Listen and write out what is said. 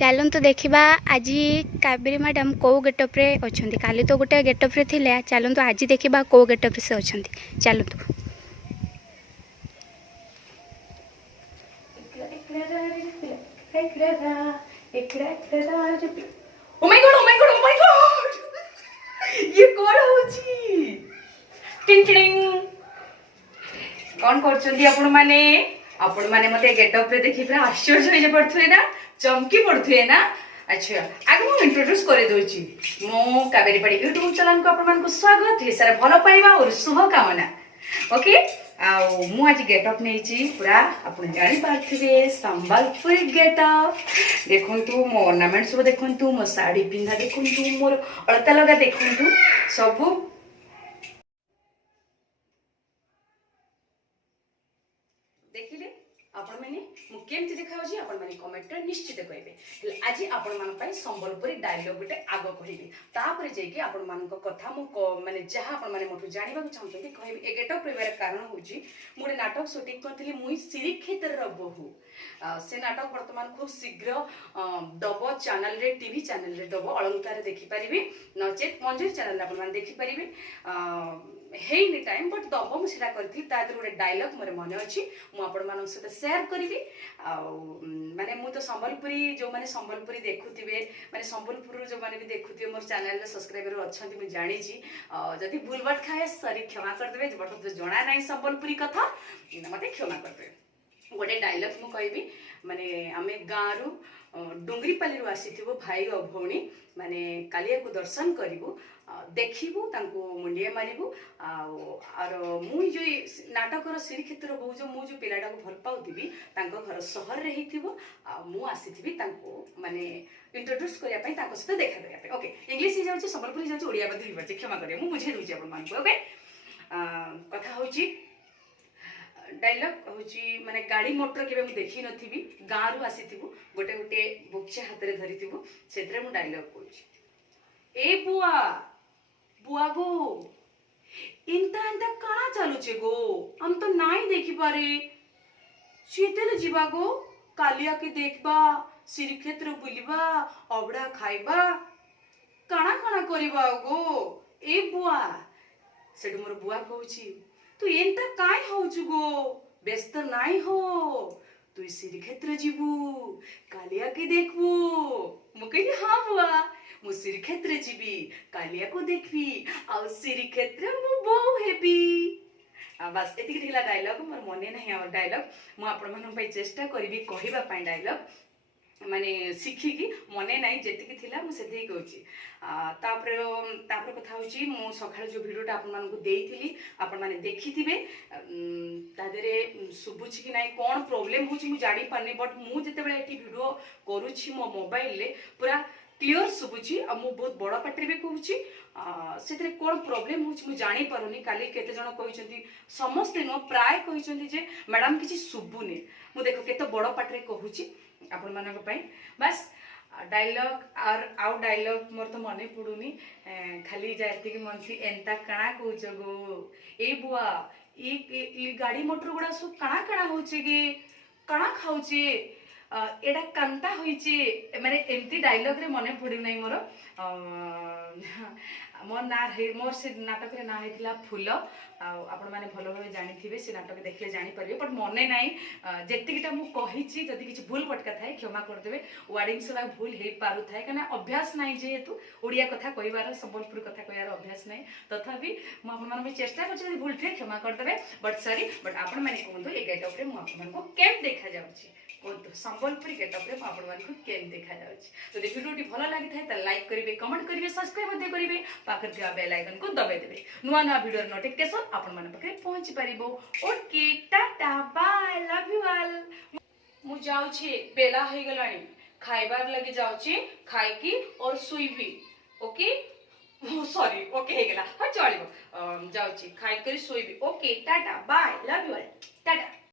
चलतु देखा आज कावेरी मैडम कौ गेटअप्रे अच्छा काली तो गोटे गेटअप्रे थे चलतु आज देखा कौ गेटअप्रे से अच्छा चलतु कौन कर मते गेटअप रे देखि पूरा आश्चर्य हो पड़थुए ना चमकी पड़थुए ना। अच्छा आगे मु इंट्रोड्यूस करे दोची मो कावेरी पड़ी यूट्यूब चैनल को आपण मान को स्वागत हे सारा भलो पाइबा और शुभ कामना। ओके आ मु आज गेटअप नेची पूरा आपण जानि पारथिबे संबलपुरी गेटअप देखंतु मो ऑर्नामेंट सब देखंतु मो साड़ी पिंधा देखंतु मोर अलता लगा देखंतु सब देखिले आपण माने मु केमति देखाउची आपण माने कमेंट रे निश्चित कहबे। आज आपण मान पई संबलपुरी डायलॉग गुटे आगो कहिबे तापर जेकी आपण मान को कथा मु माने जहा आपण माने मोठु जानिबा को चाहते कहबे। ए गेटअप प्रिपेयर कारण होची मोरे नाटक शूटिंग करथिली मुई सिरी क्षेत्र र बहु से नाटक वर्तमान खूब शीघ्र दब चैनल रे टीवी चैनल रे दब अलंकार देखि परिबे नचेत मंजूर चैनल रे आपण मान देखि परिबे हेनी टाइम बट दब मु सेटा करथि तादर गोटे डायलॉग मोर मन अछि मु आपण मान सहित शेयर करिवि। माने मु तो संबलपुरी जो माने संबलपुरी देखुथिबे माने संबलपुर जो माने भी देखुथिबे मोर चैनल रे सब्सक्राइबर अछंती मु जानि छी जदि भूलबट खाए सरी क्षमा कर देबे बट जो जणा नाही संबलपुरी कथा मते क्षमा कर देबे। गोटे डायलॉग मु कहबी माने आमे गाँरु डुंगरीपाली रु आसीथिबो भाई और भौणी माने कालिया को दर्शन करिवो देखिबो तांको मुंडिया मारिबो आर मु जो नाटकर श्री क्षेत्र बहु जो मु जो पिलाटा को भल पाउथिबी तांको घर शहर रे हिथिबो मु आसीथिबी तांको माने इंट्रोड्यूस करिया पई तांको सहित देखा देया पे। ओके इंग्लिश ही जाउची संबलपुरी जाउची ओडिया बद ही बचे क्षमा करिया मु बुझे दुची आपण मान को। ओके कथा होची डायलॉग होची माने गाड़ी मोटर केबे मु देखि नथिबी गाँ रु आसीथिबो गोटे गोटे बोक्चा हाथ रे धरिथिबो सेतरे मु डायलॉग कोची ए बुआ बुआ गो इंता इंता काना चालुचे गो हम तो नाई देखि पारे चेतेल जीवा गो कालिया के देखबा श्री क्षेत्र बुलिबा अबड़ा खाइबा काना काना करिबा गो ए बुआ सेडु मोर बुआ कहूची तू एंता काय होचु गो व्यस्त नाई हो तू श्री क्षेत्र जीवु कालिया के देखबो मु कहि हां बुआ मु श्री क्षेत्र जीवी कालिया को देखबी आ श्री क्षेत्र मु बहु हेबी बस एतिक थिला डायलॉग मोर मने नाही आ डायलॉग मु आपण मन पई चेष्टा करबी कहिबा पई डायलॉग माने शिखी की मने नाही जेतिक थिला मु सेथि कहूची तापर तापर कथा होची मु सखाळ जो वीडियोटा आपण मानकु देइथिली आपण माने देखिथिबे तादरे सुबुची कि नाही कोन प्रॉब्लम होची मु जानि पानी बट मु जते बेले एटी वीडियो करूची मो मोबाइल ले पूरा क्लियर सुबुची आ मु बहुत बड़ा पाटरे भी कहूची सेतरे कोन प्रॉब्लम होची मु जानि पारुनी काली केते जण कहिसंती समस्त नो प्राय कहिसंती जे मैडम किछि सुबुनी मु देखो केते बड़ा पाटरे कहूची आपण मानक पई बस डायलॉग और आउ डायलॉग मोर तो मने पडुनी खाली जाती कि मनसी एंता कणा कहूच गो ए बुआ ई गाड़ी मोटर गुडा सब कणा कणा होचे गे कणा खाउचे एडा कांता होइचे माने एमती डायलॉग रे मने पडु नै मोर मोर ना मोर से नाटक रे ना हेतिला फूल आपण माने भलो भाबे जानि थिबे से नाटक देखले जानि परिबे बट मने नाही जेतिकिटा मु कहिची जदि किछ भूल पटका थाए क्षमा कर देबे वर्डिंग सब भूल हे पारु थाए कना अभ्यास नाही जेहेतु ओडिया कथा कहिबार संबलपुर कथा कहिबार अभ्यास नाही तथापि मु आपण माने चेष्टा करछि जदि भूल थे क्षमा कर देबे बट सॉरी बट आपण माने कोंदो ए गेटअप रे मु आपण मान को केम देखा जाउछि कोंतो संबलपुरी गेटअप रे आपण मान को केम देखा जाउछि। तो वीडियोटी भलो लागि थाए त लाइक करिवे कमेंट करिवे सब्सक्राइब मध्ये करिवे पाखर थिबा बेल आइकन को दबाइ देबे नुवा नुवा वीडियो नोटिफिकेशन आपण मान पकरे पहुंची परिबो। Okay ta-ta bye love you all मु जाउछि बेला होई गलानी खाइबार लगी जाउछि खाइ की और सुइबी। ओके सॉरी ओके हे गेला हा चलिबो जाउछि खाइ करी सुइबी। Okay ta-ta bye love you all Tata.